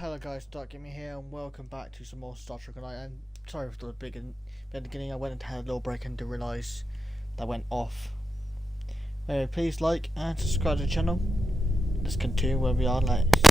Hello guys, Dark Gaming here, and welcome back to some more Star Trek Online. And sorry for the beginning. I went and had a little break and didn't realise that went off. Anyway, please like and subscribe to the channel. Let's continue where we are next.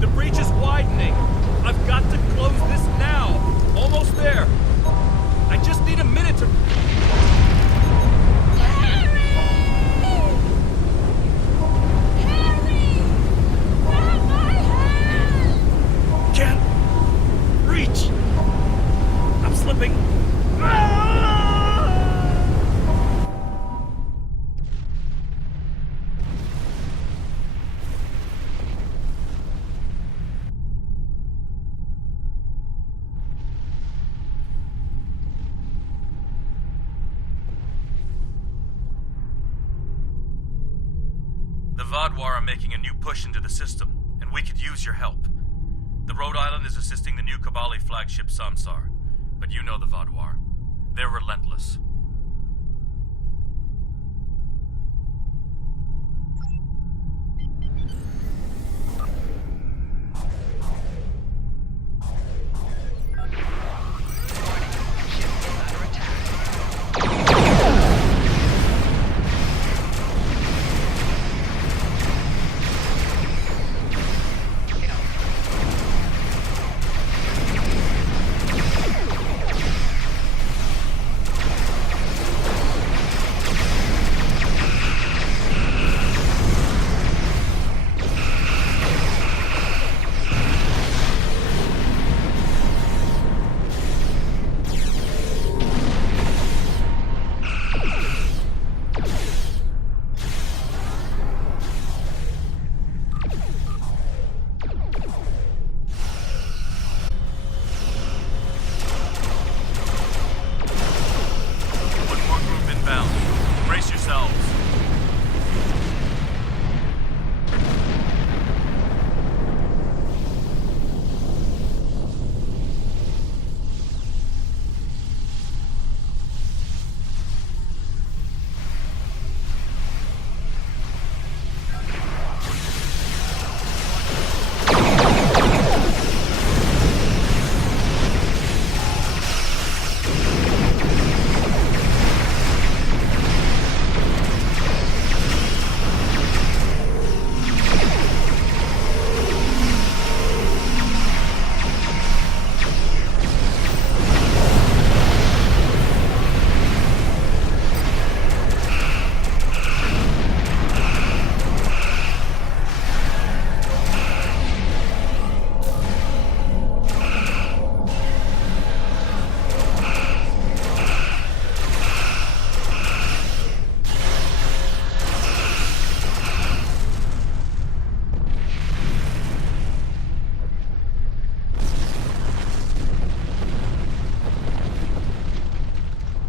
The breach is widening. I've got to close this now. Almost there. I just need a minute to... Harry! Harry! Grab my hand! Can't reach. I'm slipping. Ah! The Vaadwaur are making a new push into the system, and we could use your help. The Rhode Island is assisting the new Kabali flagship Samsar, but you know the Vaadwaur. They're relentless. Brace yourselves.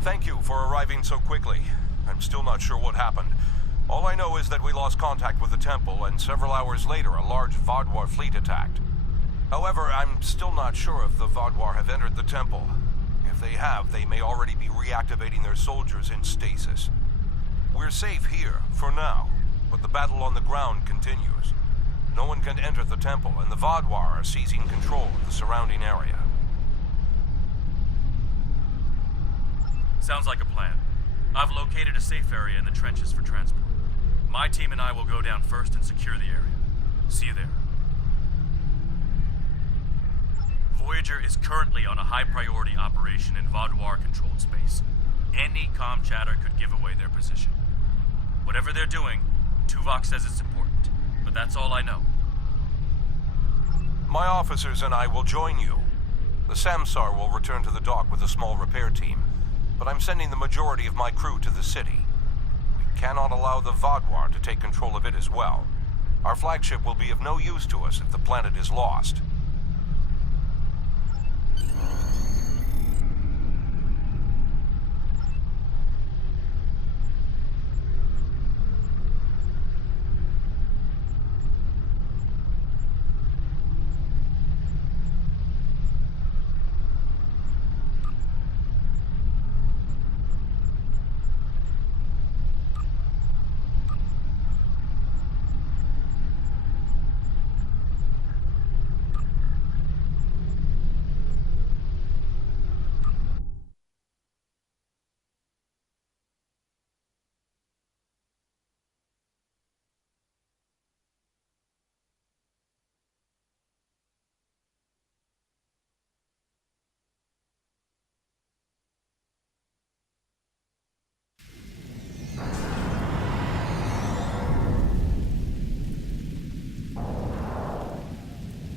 Thank you for arriving so quickly. I'm still not sure what happened. All I know is that we lost contact with the temple, and several hours later a large Vaadwaur fleet attacked. However, I'm still not sure if the Vaadwaur have entered the temple. If they have, they may already be reactivating their soldiers in stasis. We're safe here, for now, but the battle on the ground continues. No one can enter the temple, and the Vaadwaur are seizing control of the surrounding area. Sounds like a plan. I've located a safe area in the trenches for transport. My team and I will go down first and secure the area. See you there. Voyager is currently on a high-priority operation in Vaudouar-controlled space. Any comm chatter could give away their position. Whatever they're doing, Tuvok says it's important, but that's all I know. My officers and I will join you. The Samsar will return to the dock with a small repair team, but I'm sending the majority of my crew to the city. We cannot allow the Vaudouar to take control of it as well. Our flagship will be of no use to us if the planet is lost.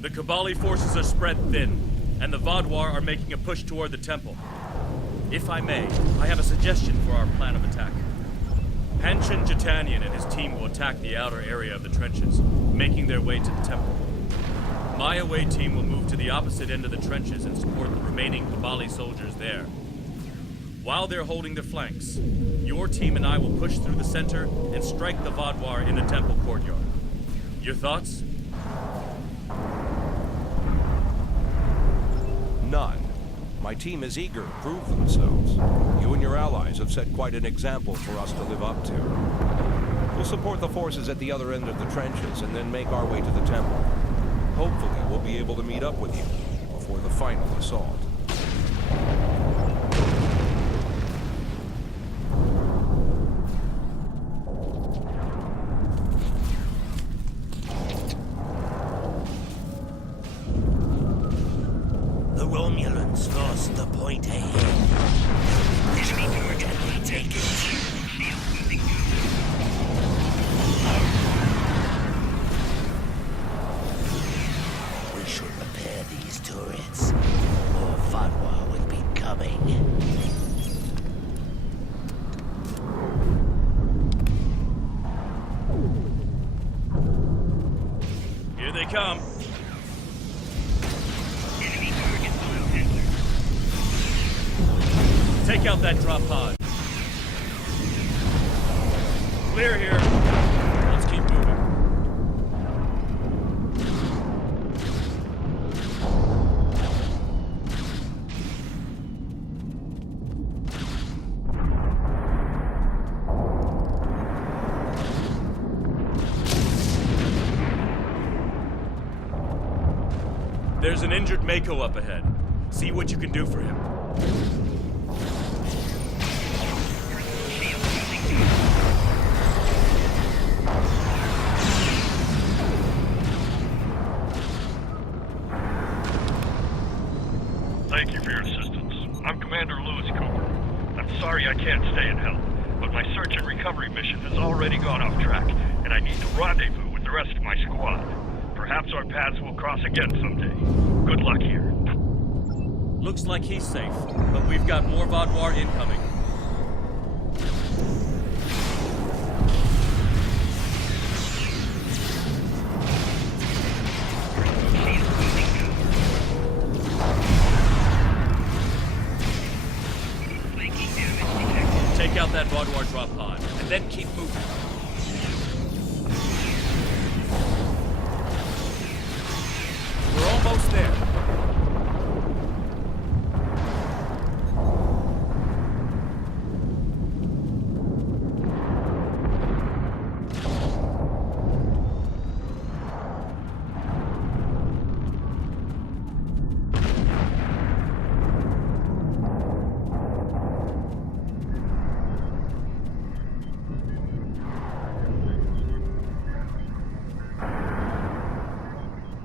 The Kabali forces are spread thin, and the Vaudouar are making a push toward the temple. If I may, I have a suggestion for our plan of attack. Hanshin Jatanian and his team will attack the outer area of the trenches, making their way to the temple. My away team will move to the opposite end of the trenches and support the remaining Kabali soldiers there. While they're holding their flanks, your team and I will push through the center and strike the Vaudouar in the temple courtyard. Your thoughts? None. My team is eager to prove themselves. You and your allies have set quite an example for us to live up to. We'll support the forces at the other end of the trenches and then make our way to the temple. Hopefully, we'll be able to meet up with you before the final assault. The Romulans lost the point ahead. This means we're gonna take it. We should repair these turrets. More Vaudouar will be coming. Here they come. Take out that drop pod. Clear here. Let's keep moving. There's an injured Mako up ahead. See what you can do for him. Thank you for your assistance. I'm Commander Lewis Cooper. I'm sorry I can't stay and help, but my search and recovery mission has already gone off track, and I need to rendezvous with the rest of my squad. Perhaps our paths will cross again someday. Good luck here. Looks like he's safe, but we've got more Vaudouar incoming. Take out that Vaudouar drop pod, and then keep moving. We're almost there.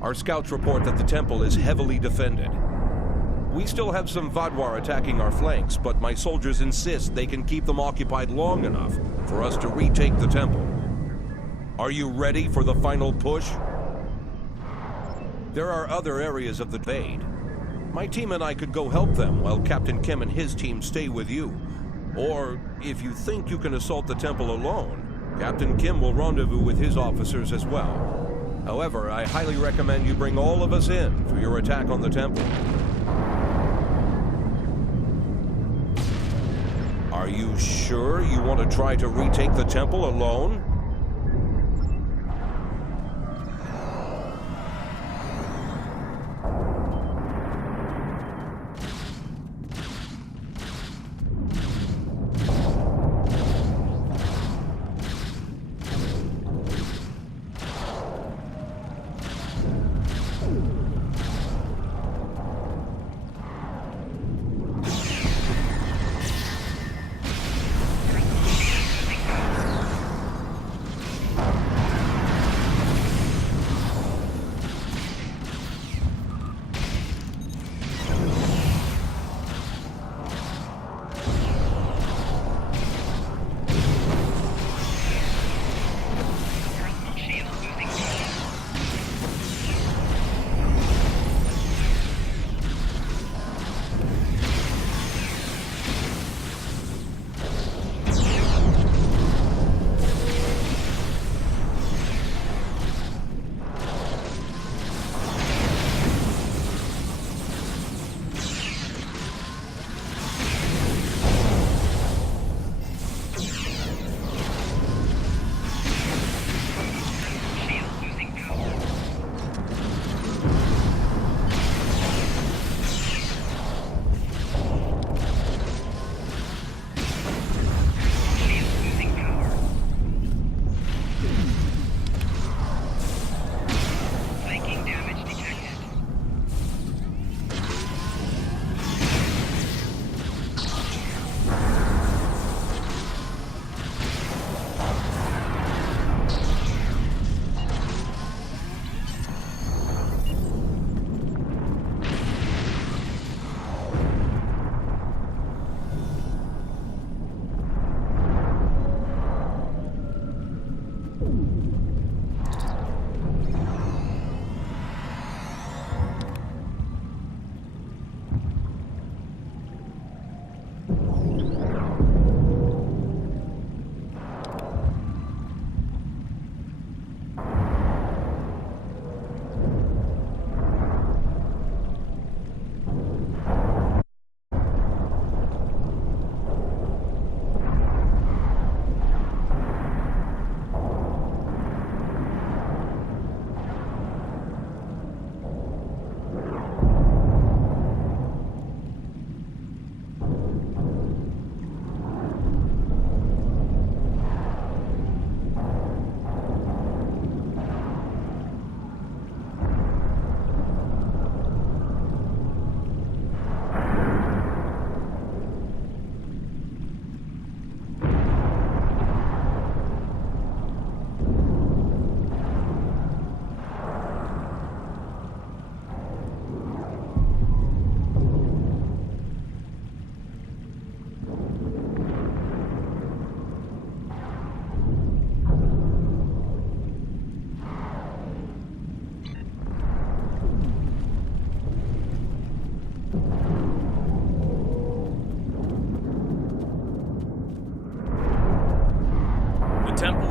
Our scouts report that the temple is heavily defended. We still have some Vaadwaur attacking our flanks, but my soldiers insist they can keep them occupied long enough for us to retake the temple. Are you ready for the final push? There are other areas of the invade. My team and I could go help them while Captain Kim and his team stay with you. Or, if you think you can assault the temple alone, Captain Kim will rendezvous with his officers as well. However, I highly recommend you bring all of us in for your attack on the temple. Are you sure you want to try to retake the temple alone?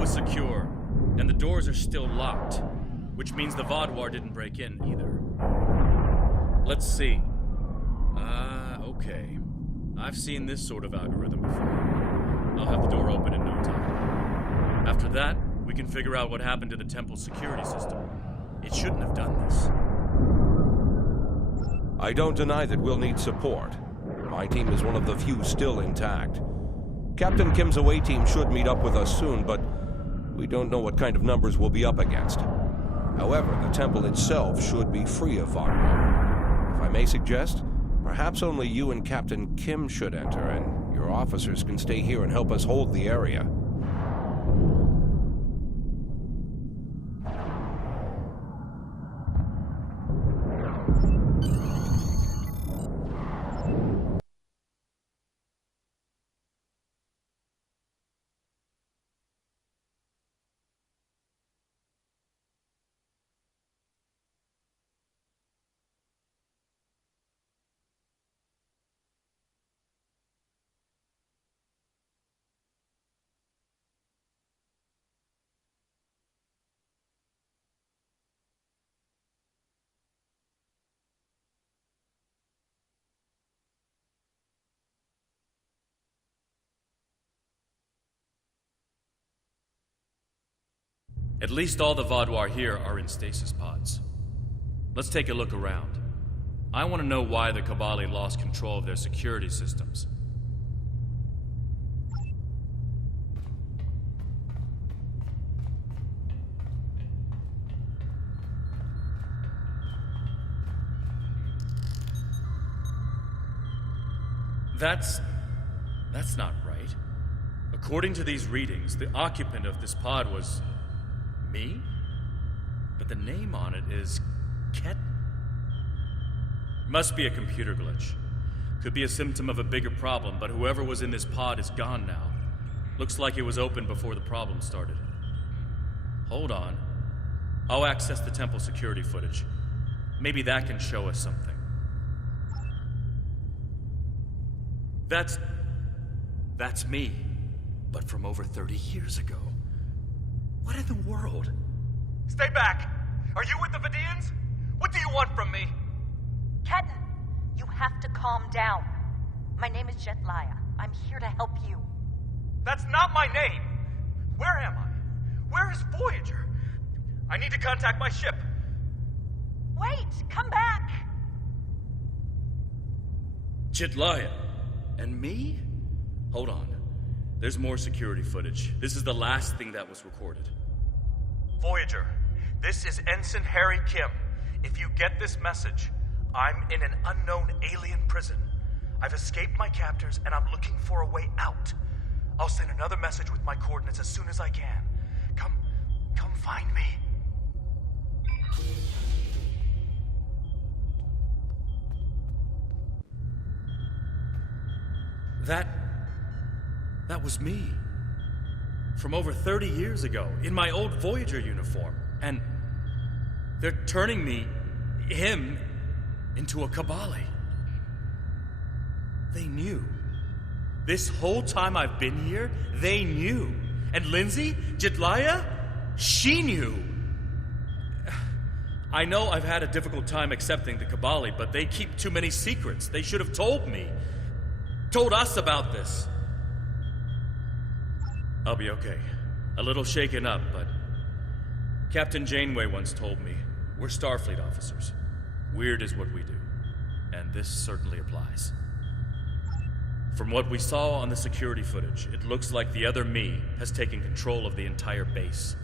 Secure, and the doors are still locked, which means the Vaadwaur didn't break in either. Let's see. Okay. I've seen this sort of algorithm before. I'll have the door open in no time. After that, we can figure out what happened to the temple's security system. It shouldn't have done this. I don't deny that we'll need support. My team is one of the few still intact. Captain Kim's away team should meet up with us soon, but we don't know what kind of numbers we'll be up against. However, the temple itself should be free of Vaadwaur. If I may suggest, perhaps only you and Captain Kim should enter, and your officers can stay here and help us hold the area. At least all the Vaadwaur here are in stasis pods. Let's take a look around. I want to know why the Kabali lost control of their security systems. That's not right. According to these readings, the occupant of this pod was... me? But the name on it is... Ket? Must be a computer glitch. Could be a symptom of a bigger problem, but whoever was in this pod is gone now. Looks like it was open before the problem started. Hold on. I'll access the temple security footage. Maybe that can show us something. That's me, but from over 30 years ago. What in the world? Stay back! Are you with the Vidians? What do you want from me? Ketan, you have to calm down. My name is Jetlaya. I'm here to help you. That's not my name! Where am I? Where is Voyager? I need to contact my ship. Wait! Come back! Jetlaya. And me? Hold on. There's more security footage. This is the last thing that was recorded. Voyager, this is Ensign Harry Kim. If you get this message, I'm in an unknown alien prison. I've escaped my captors and I'm looking for a way out. I'll send another message with my coordinates as soon as I can. Come find me. That was me. From over 30 years ago, in my old Voyager uniform. And they're turning him, into a Kabali. They knew. This whole time I've been here, they knew. And Lindsay, Jetlaya, she knew. I know I've had a difficult time accepting the Kabali, but they keep too many secrets. They should have told me. Told us about this. I'll be okay. A little shaken up, but Captain Janeway once told me, we're Starfleet officers. Weird is what we do. And this certainly applies. From what we saw on the security footage, it looks like the other me has taken control of the entire base.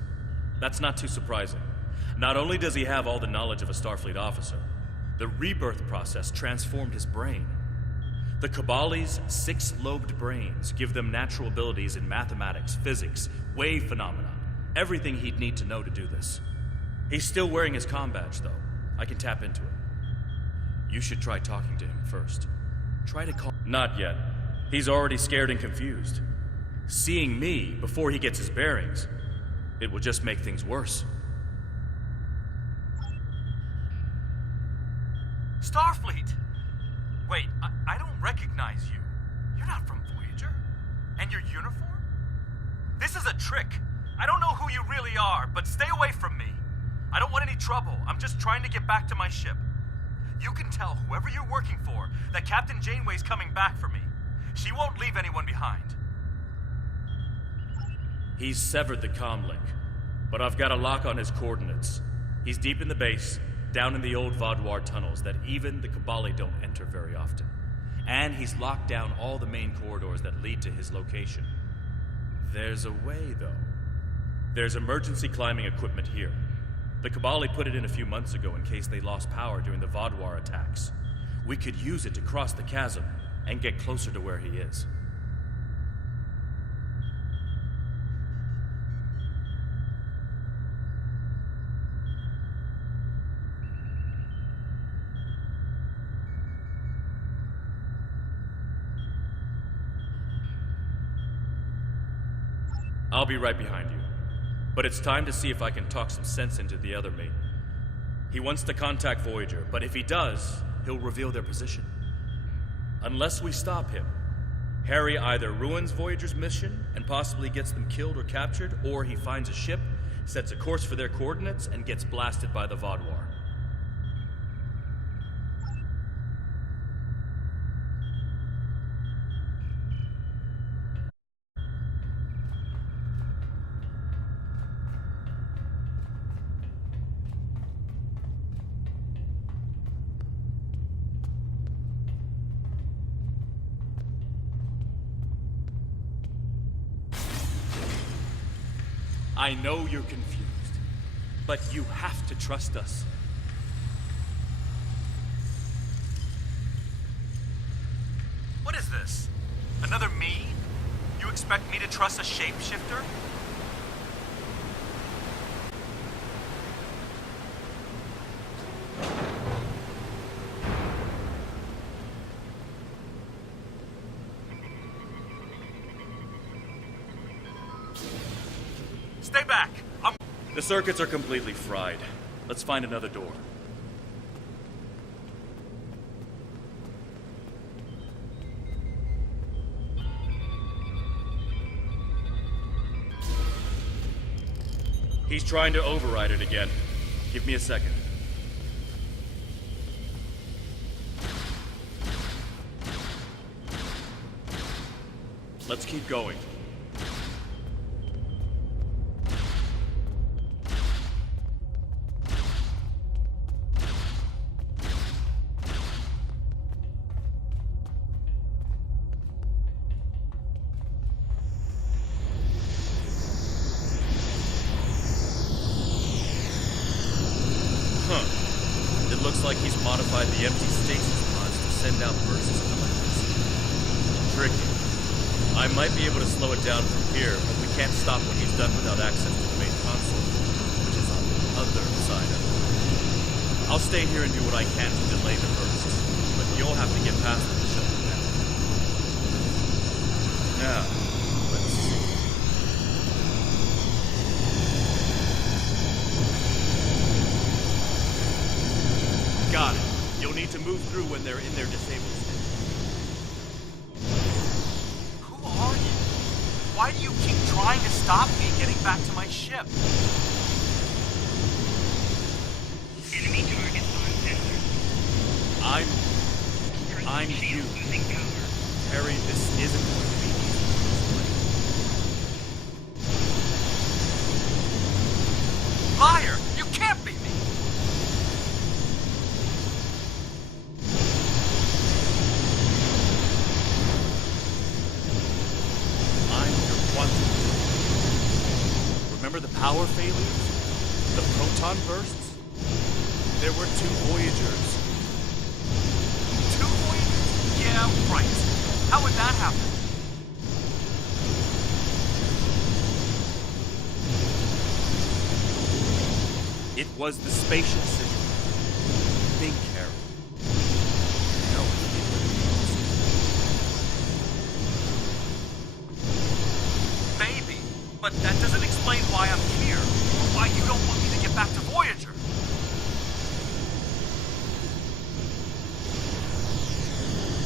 That's not too surprising. Not only does he have all the knowledge of a Starfleet officer, the rebirth process transformed his brain. The Kabali's 6-lobed brains give them natural abilities in mathematics, physics, wave phenomena, everything he'd need to know to do this. He's still wearing his comm badge, though. I can tap into it. You should try talking to him first. Try to call... Not yet. He's already scared and confused. Seeing me before he gets his bearings, it will just make things worse. Starfleet! Wait, I don't recognize you. You're not from Voyager. And your uniform? This is a trick. I don't know who you really are, but stay away from me. I don't want any trouble. I'm just trying to get back to my ship. You can tell whoever you're working for that Captain Janeway's coming back for me. She won't leave anyone behind. He's severed the comm link, but I've got a lock on his coordinates. He's deep in the base, down in the old Vaadwaur tunnels that even the Kabali don't enter very often. And he's locked down all the main corridors that lead to his location. There's a way, though. There's emergency climbing equipment here. The Kabali put it in a few months ago in case they lost power during the Vaadwaur attacks. We could use it to cross the chasm and get closer to where he is. I'll be right behind you. But it's time to see if I can talk some sense into the other me. He wants to contact Voyager, but if he does, he'll reveal their position. Unless we stop him, Harry either ruins Voyager's mission and possibly gets them killed or captured, or he finds a ship, sets a course for their coordinates, and gets blasted by the Vaadwaur. I know you're confused, but you have to trust us. What is this? Another me? You expect me to trust a shapeshifter? Stay back! The circuits are completely fried. Let's find another door. He's trying to override it again. Give me a second. Let's keep going. It looks like he's modified the empty stasis pods to send out bursts of electricity. Tricky. I might be able to slow it down from here, but we can't stop what he's done without access to the main console, which is on the other side of it. I'll stay here and do what I can to delay the bursts, but you'll have to get past them to shut them down. Now, let's see. Got it. You'll need to move through when they're in their disabled state. Who are you? Why do you keep trying to stop me getting back to my ship? Enemy target on sensor. I'm you. Losing power. Harry, this isn't going to be easy to explain. Liar! You can't be me! I'm your quantum. Remember the power failures? The proton bursts? There were 2 Voyagers. 2 Voyagers? Yeah, right. How would that happen? It was the spatial signal. Think, Harry. No, it Maybe, but that doesn't explain why I'm here, or why you don't want me to get back to Voyager.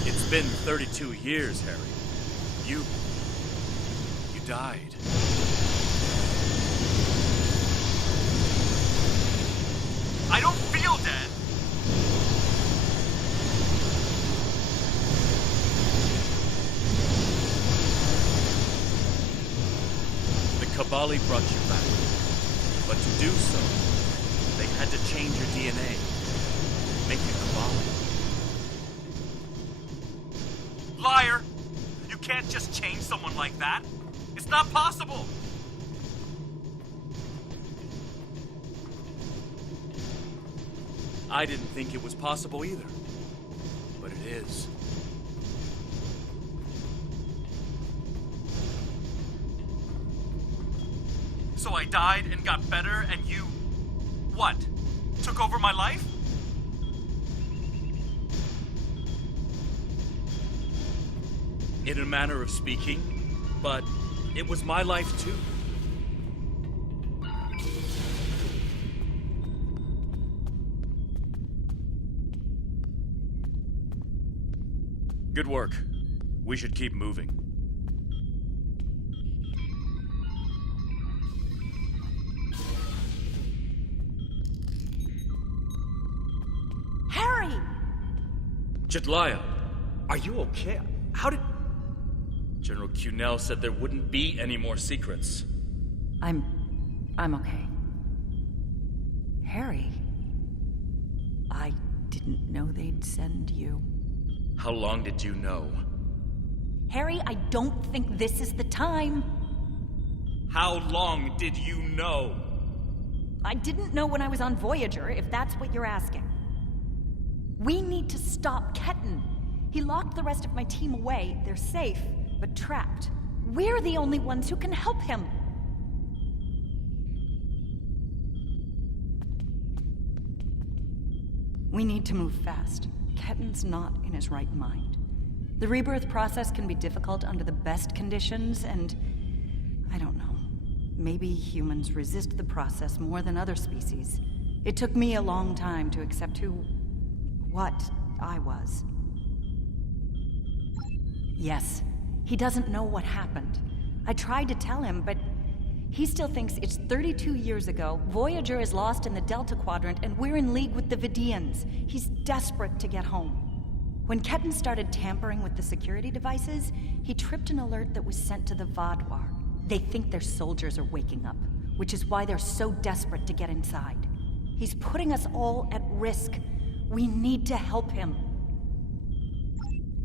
It's been 32 years, Harry. You died. I don't feel dead. The Kabali brought you back. But to do so, they had to change your DNA. Make you Kabali. Liar! You can't just change someone like that. It's not possible. I didn't think it was possible either. But it is. So I died and got better, and you... what? Took over my life? In a manner of speaking, but it was my life too. Good work. We should keep moving. Harry! Jetlaya, are you okay? How did... General Cunell said there wouldn't be any more secrets. I'm okay. Harry, I didn't know they'd send you. How long did you know? Harry, I don't think this is the time. How long did you know? I didn't know when I was on Voyager, if that's what you're asking. We need to stop Ketan. He locked the rest of my team away. They're safe, but trapped. We're the only ones who can help him. We need to move fast. Ketan's not in his right mind. The rebirth process can be difficult under the best conditions, and I don't know. Maybe humans resist the process more than other species. It took me a long time to accept what I was. Yes, he doesn't know what happened. I tried to tell him, but he still thinks it's 32 years ago, Voyager is lost in the Delta Quadrant, and we're in league with the Vidians. He's desperate to get home. When Ketan started tampering with the security devices, he tripped an alert that was sent to the Vaadwaur. They think their soldiers are waking up, which is why they're so desperate to get inside. He's putting us all at risk. We need to help him.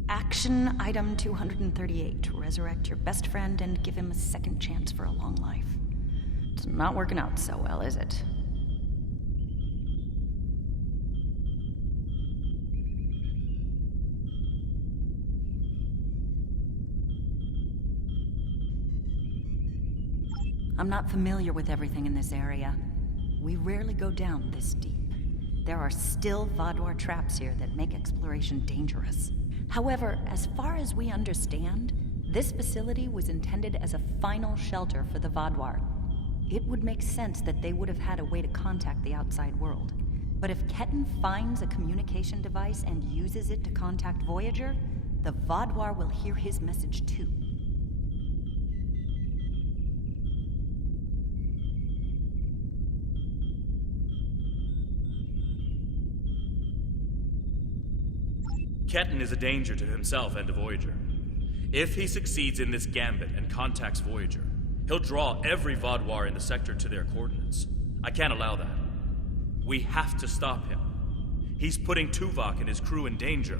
Action item 238. Resurrect your best friend and give him a second chance for a long life. It's not working out so well, is it? I'm not familiar with everything in this area. We rarely go down this deep. There are still Vaadwaur traps here that make exploration dangerous. However, as far as we understand, this facility was intended as a final shelter for the Vaadwaur. It would make sense that they would have had a way to contact the outside world. But if Ketan finds a communication device and uses it to contact Voyager, the Vaadwaur will hear his message too. Ketan is a danger to himself and to Voyager. If he succeeds in this gambit and contacts Voyager, he'll draw every Vaadwaur in the sector to their coordinates. I can't allow that. We have to stop him. He's putting Tuvok and his crew in danger.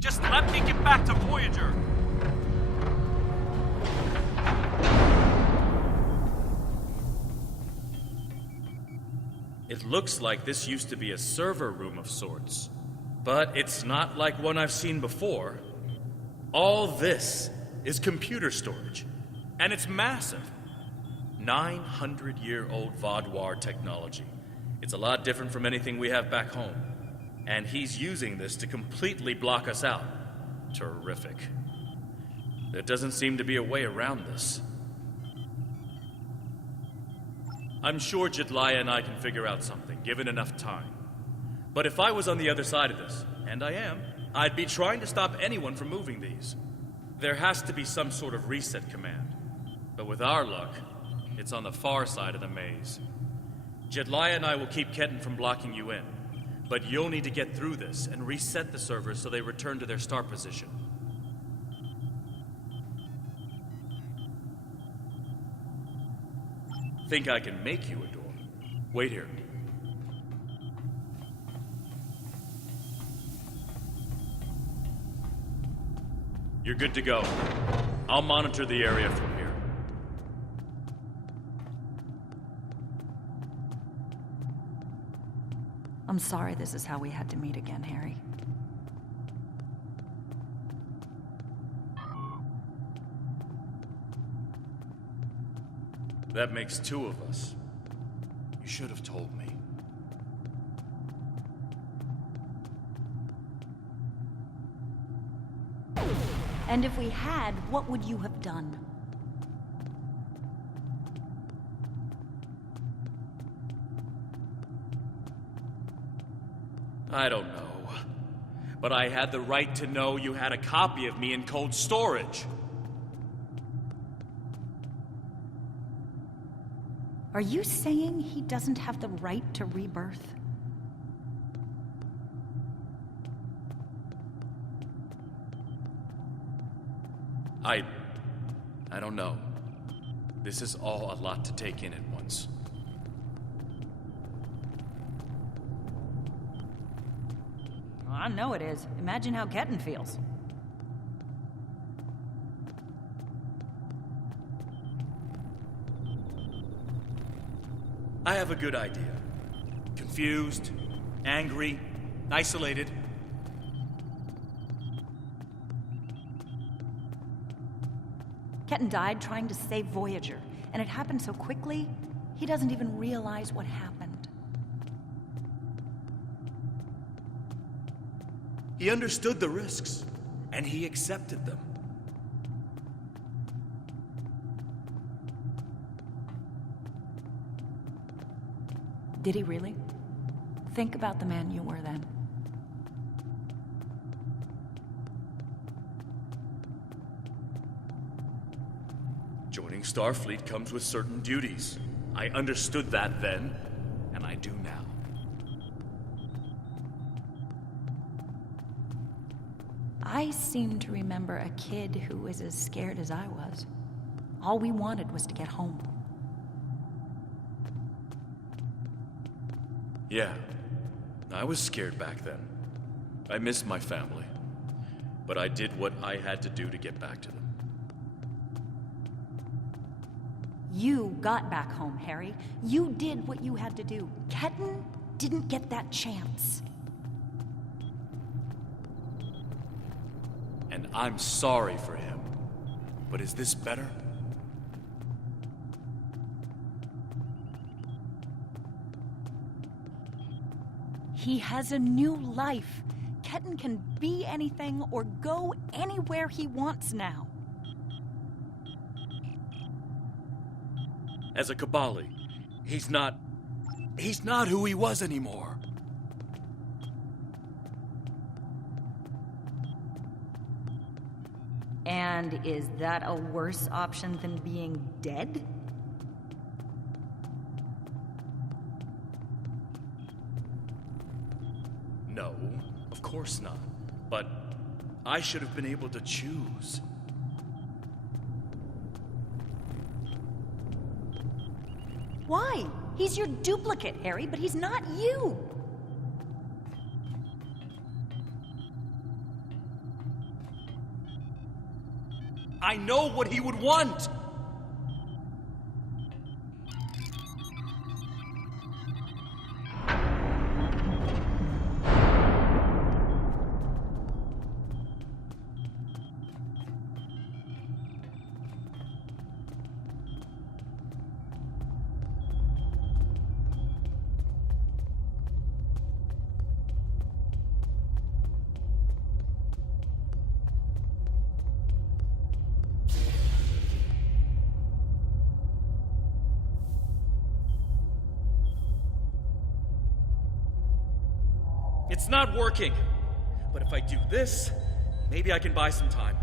Just let me get back to Voyager! It looks like this used to be a server room of sorts, but it's not like one I've seen before. All this is computer storage, and it's massive. 900-year-old Vaadwaur technology. It's a lot different from anything we have back home. And he's using this to completely block us out. Terrific. There doesn't seem to be a way around this. I'm sure Jedliah and I can figure out something, given enough time. But if I was on the other side of this, and I am, I'd be trying to stop anyone from moving these. There has to be some sort of reset command. But with our luck, it's on the far side of the maze. Jedliah and I will keep Ketan from blocking you in. But you'll need to get through this and reset the servers so they return to their start position. Think I can make you a door? Wait here. You're good to go. I'll monitor the area from here. I'm sorry this is how we had to meet again, Harry. That makes two of us. You should have told me. And if we had, what would you have done? I don't know. But I had the right to know you had a copy of me in cold storage. Are you saying he doesn't have the right to rebirth? I don't know. This is all a lot to take in at once. I know it is. Imagine how Ketan feels. I have a good idea. Confused, angry, isolated. Ketan died trying to save Voyager, and it happened so quickly, he doesn't even realize what happened. He understood the risks, and he accepted them. Did he really? Think about the man you were then. Joining Starfleet comes with certain duties. I understood that then, and I do now. I seem to remember a kid who was as scared as I was. All we wanted was to get home. Yeah, I was scared back then. I missed my family. But I did what I had to do to get back to them. You got back home, Harry. You did what you had to do. Ketan didn't get that chance. And I'm sorry for him. But is this better? He has a new life. Ketan can be anything or go anywhere he wants now. As a Kabali, he's not who he was anymore. And is that a worse option than being dead? No, of course not. But I should have been able to choose. Why? He's your duplicate, Harry, but he's not you. I know what he would want! It's not working. But if I do this, maybe I can buy some time.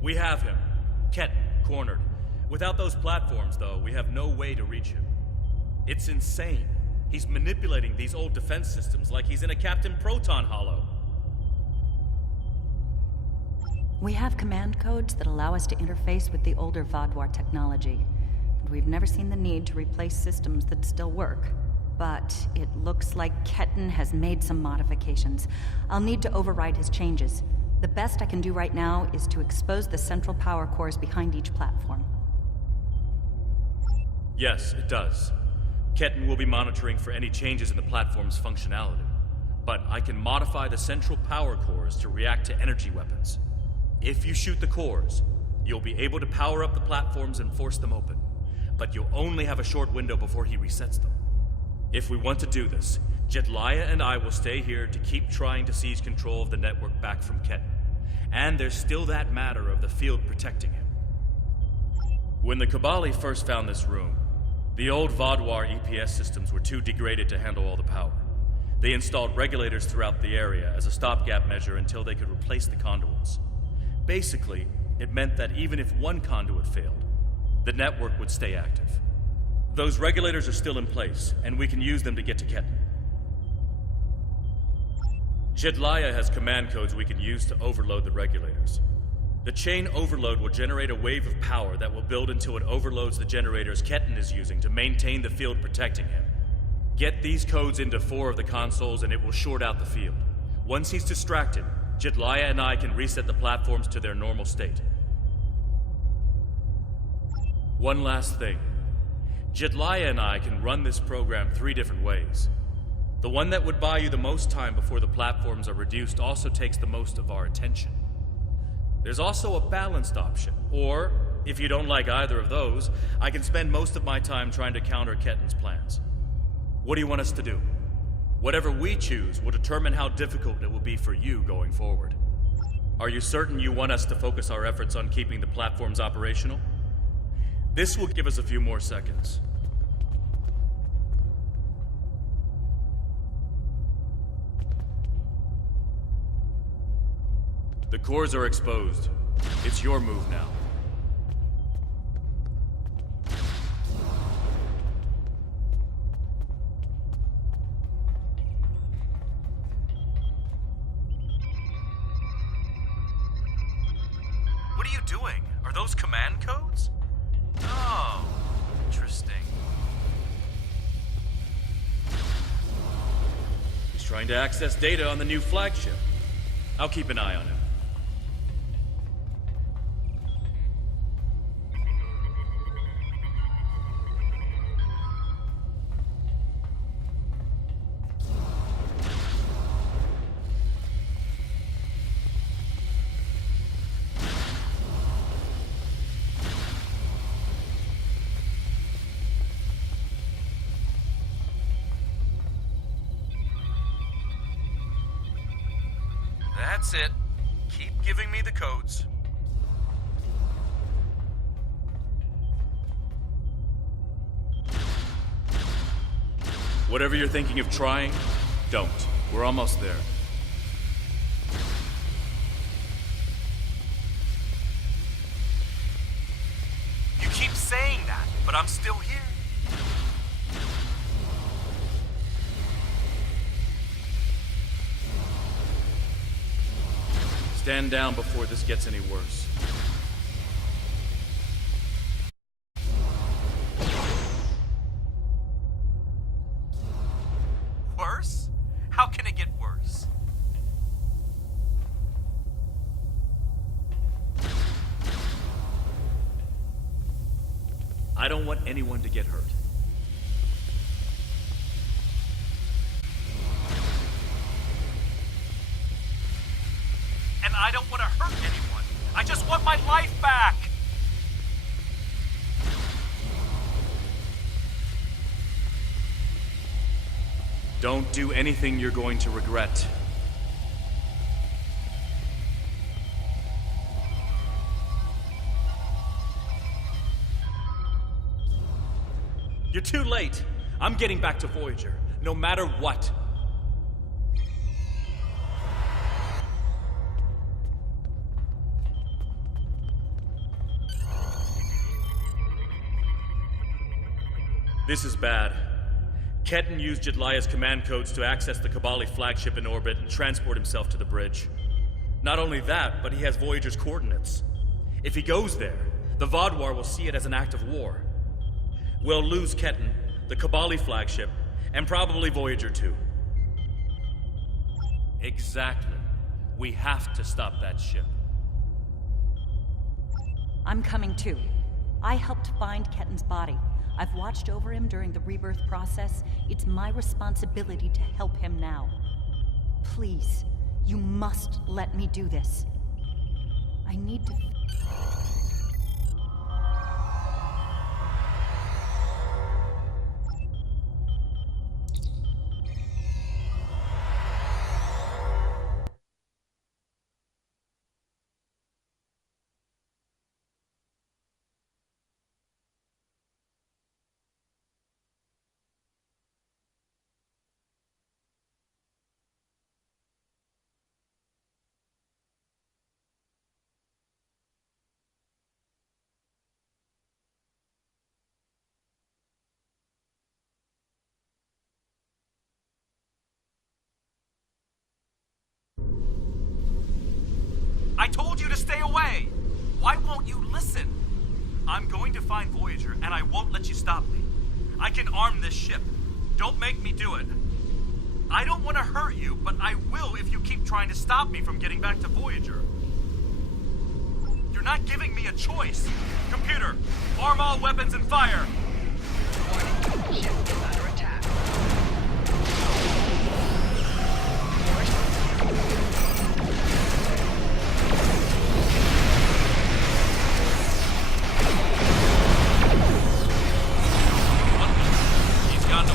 We have him. Ketten, cornered. Without those platforms, though, we have no way to reach him. It's insane. He's manipulating these old defense systems like he's in a Captain Proton Hollow. We have command codes that allow us to interface with the older Vaadwaur technology. And we've never seen the need to replace systems that still work. But it looks like Ketten has made some modifications. I'll need to override his changes. The best I can do right now is to expose the central power cores behind each platform. Yes, it does. Ketten will be monitoring for any changes in the platform's functionality. But I can modify the central power cores to react to energy weapons. If you shoot the cores, you'll be able to power up the platforms and force them open. But you'll only have a short window before he resets them. If we want to do this, Jedliah and I will stay here to keep trying to seize control of the network back from Ketten. And there's still that matter of the field protecting him. When the Kabali first found this room, the old Vaadwaur EPS systems were too degraded to handle all the power. They installed regulators throughout the area as a stopgap measure until they could replace the conduits. Basically, it meant that even if one conduit failed, the network would stay active. Those regulators are still in place, and we can use them to get to Ketten. Jedliah has command codes we can use to overload the regulators. The chain overload will generate a wave of power that will build until it overloads the generators Ketten is using to maintain the field protecting him. Get these codes into 4 of the consoles and it will short out the field. Once he's distracted, Jedliah and I can reset the platforms to their normal state. One last thing. Jedliah and I can run this program 3 different ways. The one that would buy you the most time before the platforms are reduced also takes the most of our attention. There's also a balanced option, or, if you don't like either of those, I can spend most of my time trying to counter Ketten's plans. What do you want us to do? Whatever we choose will determine how difficult it will be for you going forward. Are you certain you want us to focus our efforts on keeping the platforms operational? This will give us a few more seconds. The cores are exposed. It's your move now. What are you doing? Are those command codes? Oh, interesting. He's trying to access data on the new flagship. I'll keep an eye on him. That's it. Keep giving me the codes. Whatever you're thinking of trying, don't. We're almost there. You keep saying that, but I'm still here. Stand down before this gets any worse. Worse? How can it get worse? I don't want anyone to get hurt. And I don't want to hurt anyone. I just want my life back! Don't do anything you're going to regret. You're too late. I'm getting back to Voyager, no matter what. This is bad. Ketan used Jedliah's command codes to access the Kabali flagship in orbit and transport himself to the bridge. Not only that, but he has Voyager's coordinates. If he goes there, the Vaadwaur will see it as an act of war. We'll lose Ketan, the Kabali flagship, and probably Voyager too. Exactly. We have to stop that ship. I'm coming too. I helped find Ketan's body. I've watched over him during the rebirth process. It's my responsibility to help him now. Please, you must let me do this. I need to... I told you to stay away! Why won't you listen? I'm going to find Voyager, and I won't let you stop me. I can arm this ship. Don't make me do it. I don't want to hurt you, but I will if you keep trying to stop me from getting back to Voyager. You're not giving me a choice. Computer, arm all weapons and fire! Warning, ship is under attack. He's got no...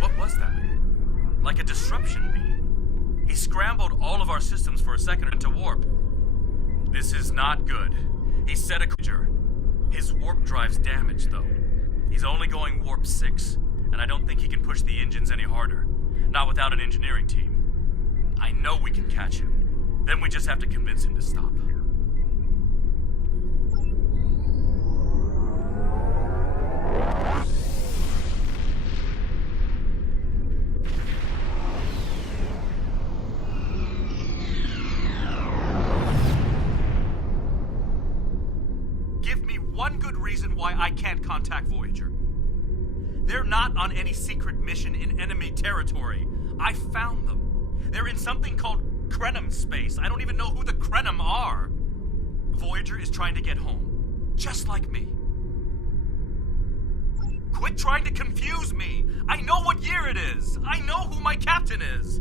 What was that? Like a disruption beam. He scrambled all of our systems for a second into warp. This is not good. He set a creature. His warp drive's damaged, though. He's only going warp 6, and I don't think he can push the engines any harder. Not without an engineering team. I know we can catch him. Then we just have to convince him to stop. Give me one good reason why I can't contact Voyager. They're not on any secret mission in enemy territory. I found them. They're in something called Krenim space. I don't even know who the Krenim are. Voyager is trying to get home, just like me. Quit trying to confuse me. I know what year it is. I know who my captain is.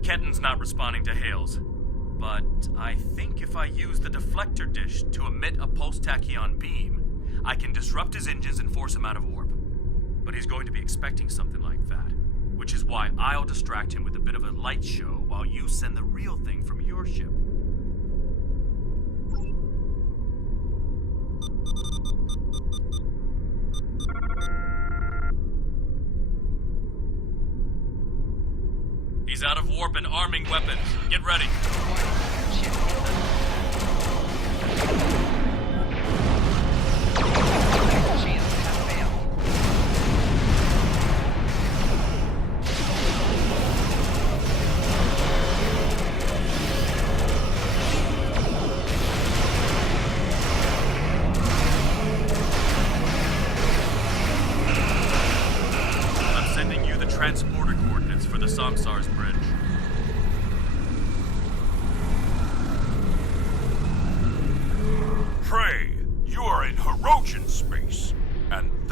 Ketan's not responding to hails. But I think if I use the deflector dish to emit a pulse-tachyon beam, I can disrupt his engines and force him out of warp. But he's going to be expecting something like that, which is why I'll distract him with a bit of a light show while you send the real thing from your ship. He's out of warp and arming weapons. Get ready.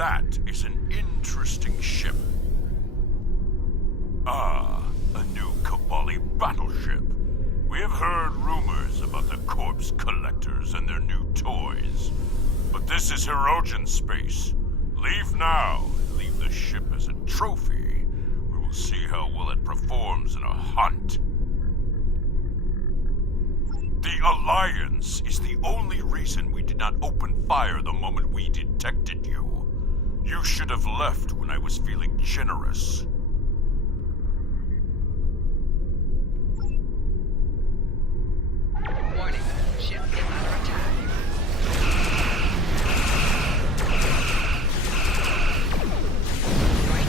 That is an interesting ship. Ah, a new Cabali battleship. We have heard rumors about the corpse collectors and their new toys. But this is Hirogen space. Leave now and leave the ship as a trophy. We will see how well it performs in a hunt. The Alliance is the only reason we did not open fire the moment we detected you. You should have left when I was feeling generous. Warning. Ship is under attack. Right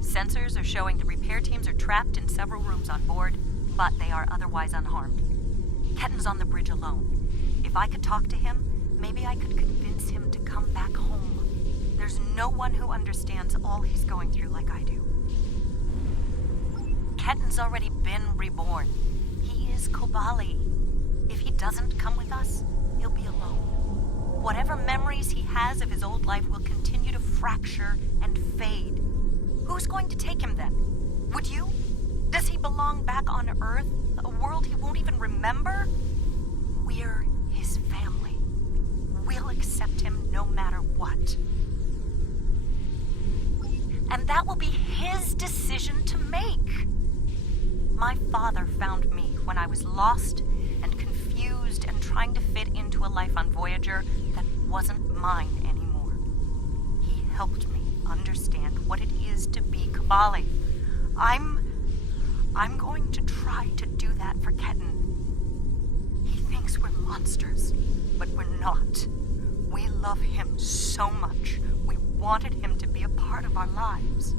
Sensors are showing the repair teams are trapped in several rooms on board, but they are otherwise unharmed. Ketten's on the bridge alone. If I could talk to him, maybe I could convince him to come back home. There's no one who understands all he's going through like I do. Ketten's already been reborn. He is Cabali. If he doesn't come with us, he'll be alone. Whatever memories he has of his old life will continue to fracture and fade. Who's going to take him then? Would you? Does he belong back on Earth? A world he won't even remember? We're his family. We'll accept him no matter what. And that will be his decision to make. My father found me when I was lost and confused and trying to fit into a life on Voyager that wasn't mine anymore. He helped me understand what it is to be Cabali. I'm going to try to do that for Ketten. He thinks we're monsters, but we're not. We love him so much. We wanted him to be a part of our lives.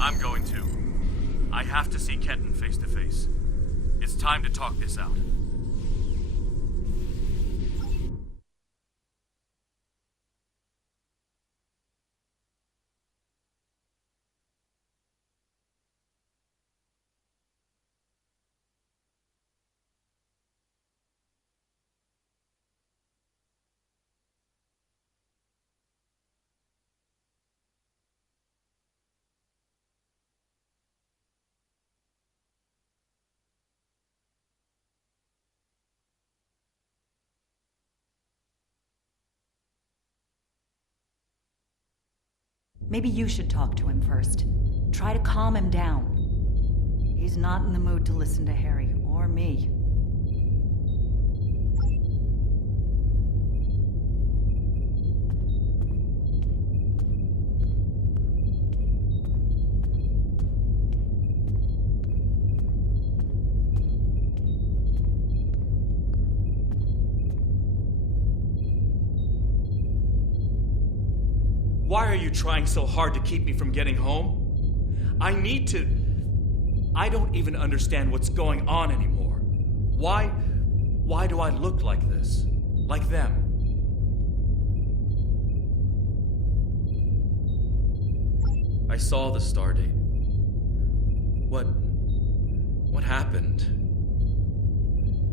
I'm going to. I have to see Ketten face to face. It's time to talk this out. Maybe you should talk to him first. Try to calm him down. He's not in the mood to listen to Harry or me. Why are you trying so hard to keep me from getting home? I need to... I don't even understand what's going on anymore. Why do I look like this? Like them? I saw the stardate. What happened?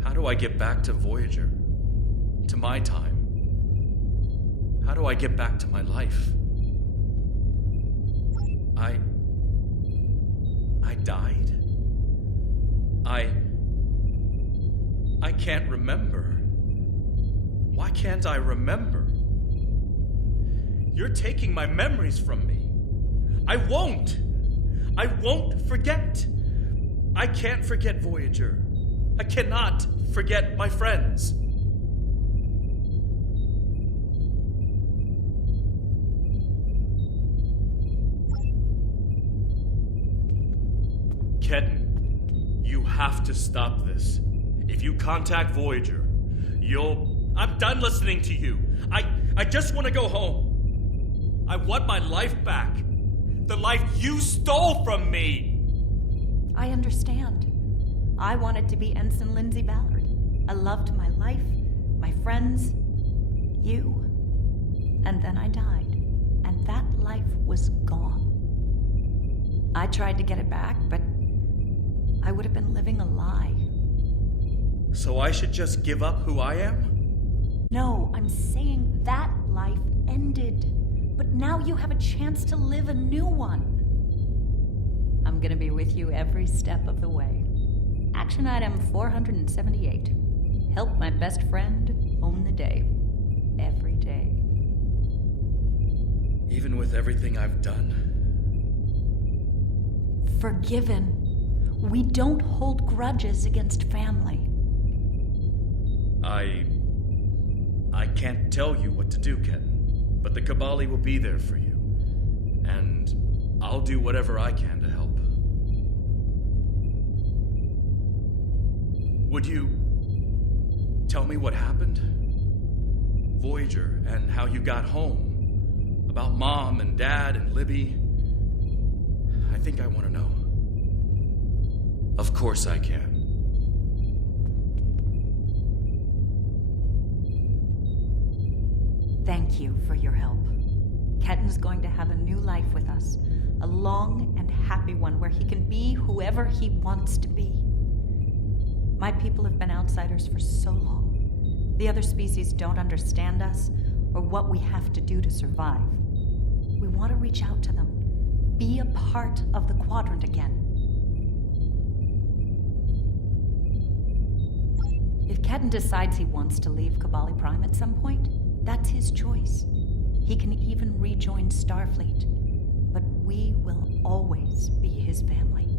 How do I get back to Voyager? To my time? How do I get back to my life? I died. I can't remember. Why can't I remember? You're taking my memories from me. I won't forget. I can't forget Voyager. I cannot forget my friends. Ketan, you have to stop this. If you contact Voyager, I'm done listening to you. I just want to go home. I want my life back. The life you stole from me. I understand. I wanted to be Ensign Lindsay Ballard. I loved my life, my friends, you. And then I died. And that life was gone. I tried to get it back, but I would have been living a lie. So I should just give up who I am? No, I'm saying that life ended. But now you have a chance to live a new one. I'm gonna be with you every step of the way. Action item 478. Help my best friend own the day. Every day. Even with everything I've done. Forgiven. We don't hold grudges against family. I can't tell you what to do, Ketan, but the Kabali will be there for you. And I'll do whatever I can to help. Would you tell me what happened? Voyager and how you got home. About Mom and Dad and Libby. I think I want to know. Of course I can. Thank you for your help. Ketan's going to have a new life with us. A long and happy one where he can be whoever he wants to be. My people have been outsiders for so long. The other species don't understand us or what we have to do to survive. We want to reach out to them. Be a part of the Quadrant again. If Ketan decides he wants to leave Kabali Prime at some point, that's his choice. He can even rejoin Starfleet, but we will always be his family.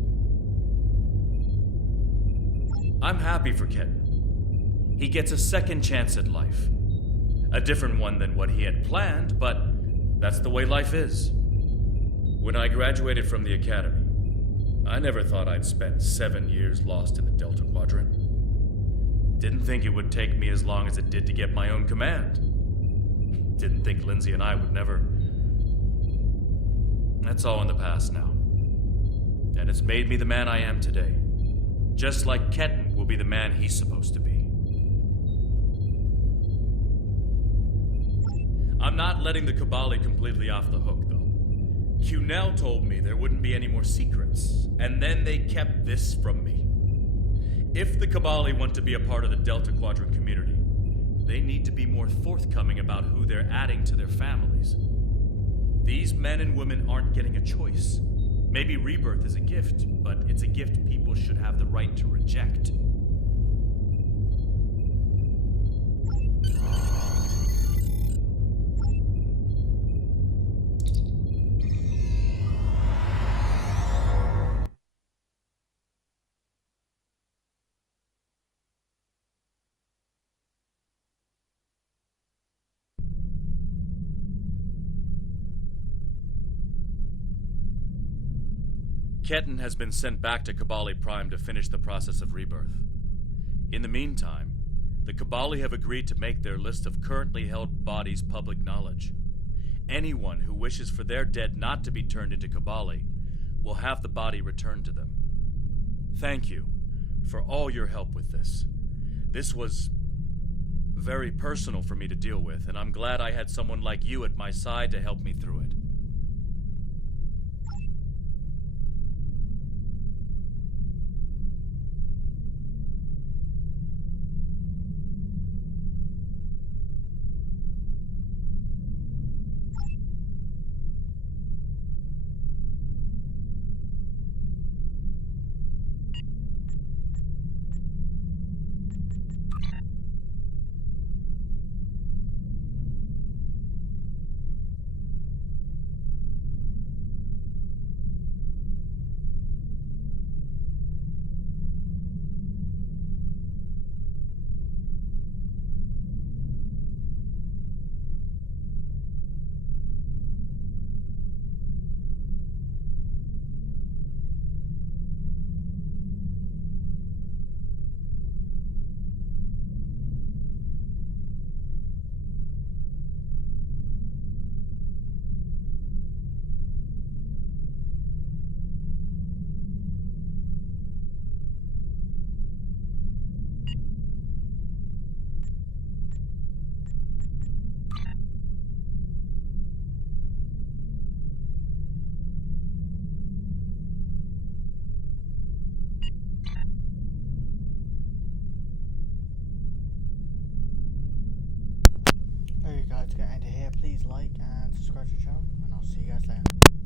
I'm happy for Ketan. He gets a second chance at life. A different one than what he had planned, but that's the way life is. When I graduated from the academy, I never thought I'd spend 7 years lost in the Delta Quadrant. Didn't think it would take me as long as it did to get my own command. Didn't think Lindsay and I would never. That's all in the past now. And it's made me the man I am today. Just like Ketan will be the man he's supposed to be. I'm not letting the Kabali completely off the hook, though. Cunell told me there wouldn't be any more secrets, and then they kept this from me. If the Kabali want to be a part of the Delta Quadrant community, they need to be more forthcoming about who they're adding to their families. These men and women aren't getting a choice. Maybe rebirth is a gift, but it's a gift people should have the right to reject. Ketan has been sent back to Kabali Prime to finish the process of rebirth. In the meantime, the Kabali have agreed to make their list of currently held bodies public knowledge. Anyone who wishes for their dead not to be turned into Kabali will have the body returned to them. Thank you for all your help with this. This was very personal for me to deal with, and I'm glad I had someone like you at my side to help me through it. yeah, please like and subscribe to the channel, and I'll see you guys later.